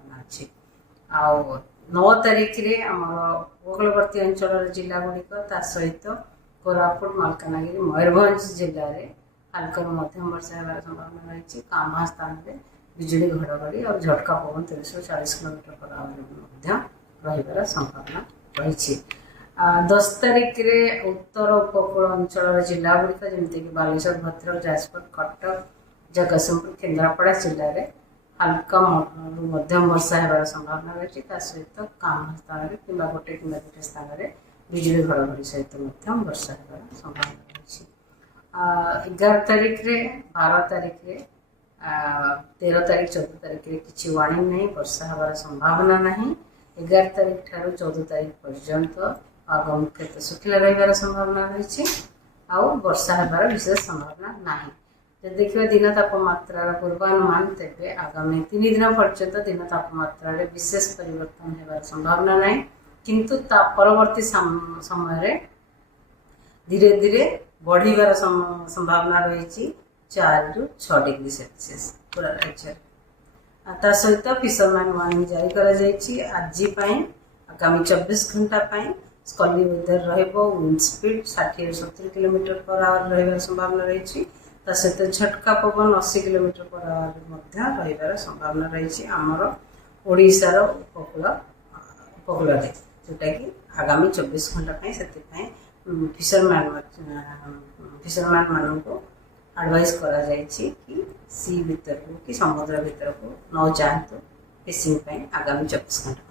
ଅଛି। ଆଉ 9 ତାରିଖରେ ଆମର ଉପକୂଳବର୍ତ୍ତୀ ଅଞ୍ଚଳର ଜିଲ୍ଲା ଗୁଡ଼ିକ ତା ସହିତ କୋରାପୁଟ, ମାଲକାନଗିରି, ମୟୂରଭଞ୍ଜ ଜିଲ୍ଲାରେ ହାଲକାରୁ ମଧ୍ୟମ ବର୍ଷା ହେବାର ସମ୍ଭାବନା ରହିଛି। କାଁ ଭାଁ ସ୍ଥାନରେ ବିଜୁଳି ଘଡ଼ଘଡ଼ି ଆଉ ଝଟକା ପବନ 30ରୁ 40 କିଲୋମିଟର per hour ମଧ୍ୟ ରହିବାର ସମ୍ଭାବନା ରହିଛି। 10 ତାରିଖରେ ଉତ୍ତର ଉପକୂଳ ଅଞ୍ଚଳର ଜିଲ୍ଲା ଗୁଡ଼ିକ ଯେମିତିକି ବାଲେଶ୍ୱର, ଭଦ୍ରକ, ଯାଜପୁର, କଟକ, ଜଗତସିଂହପୁର, କେନ୍ଦ୍ରାପଡ଼ା ଜିଲ୍ଲାରେ ହାଲକା ମଧ୍ୟମ ବର୍ଷା ହେବାର ସମ୍ଭାବନା ରହିଛି। ତା ସହିତ କାଁ ଭାଁ ସ୍ଥାନରେ କିମ୍ବା ଗୋଟେ କିମ୍ବା ଦୁଇଟି ସ୍ଥାନରେ ବିଜୁଳି ଘଡ଼ଘଡ଼ି ସହିତ ମଧ୍ୟ ବର୍ଷା ହେବାର ସମ୍ଭାବନା ରହିଛି। 11 ତାରିଖରେ, 12 ତାରିଖରେ, 13 ତାରିଖ, 14 ତାରିଖରେ କିଛି ୱାର୍ଣ୍ଣିଂ ନାହିଁ, ବର୍ଷା ହେବାର ସମ୍ଭାବନା ନାହିଁ। 11 ତାରିଖ ଠାରୁ 14 ତାରିଖ ପର୍ଯ୍ୟନ୍ତ ପାଗ ମୁଖ୍ୟତଃ ଶୁଖିଲା ରହିବାର ସମ୍ଭାବନା ରହିଛି ଆଉ ବର୍ଷା ହେବାର ବିଶେଷ ସମ୍ଭାବନା ନାହିଁ। ଯଦି ଦେଖିବା ଦିନ ତାପମାତ୍ରାର ପୂର୍ବାନୁମାନ, ତେବେ ଆଗାମୀ 3 ଦିନ ପର୍ଯ୍ୟନ୍ତ ଦିନ ତାପମାତ୍ରାରେ ବିଶେଷ ପରିବର୍ତ୍ତନ ହେବାର ସମ୍ଭାବନା ନାହିଁ, କିନ୍ତୁ ତା ପରବର୍ତ୍ତୀ ସମୟରେ ଧୀରେ ଧୀରେ ବଢ଼ିବାର ସମ୍ଭାବନା ରହିଛି 4ରୁ 6 ଡିଗ୍ରୀ ସେଲସିୟସ୍ ପୁରା ରାଜ୍ୟରେ। ତା ସହିତ ଫିସରମ୍ୟାନ୍ ୱାର୍ଣ୍ଣିଂ ଜାରି କରାଯାଇଛି ଆଜି ପାଇଁ। ଆଗାମୀ 24 ଘଣ୍ଟା ପାଇଁ ସ୍କଲି ୱେଦର ରହିବ। ୱିଣ୍ଡ ସ୍ପିଡ୍ 60ରୁ 70 କିଲୋମିଟର per hour ରହିବାର ସମ୍ଭାବନା ରହିଛି। ତା ସହିତ ଝଟକା ପବନ 80 କିଲୋମିଟର per hour ମଧ୍ୟ ରହିବାର ସମ୍ଭାବନା ରହିଛି ଆମର ଓଡ଼ିଶାର ଉପକୂଳରେ, ଯେଉଁଟାକି ଆଗାମୀ 24 ଘଣ୍ଟା ପାଇଁ। ସେଥିପାଇଁ ଫିସରମ୍ୟାନ୍ ମାନଙ୍କୁ ଆଡ଼ଭାଇସ୍ କରାଯାଇଛି କି ସି ଭିତରକୁ କି ସମୁଦ୍ର ଭିତରକୁ ନ ଯାଆନ୍ତୁ ଫିସିଂ ପାଇଁ ଆଗାମୀ 24 ଘଣ୍ଟା।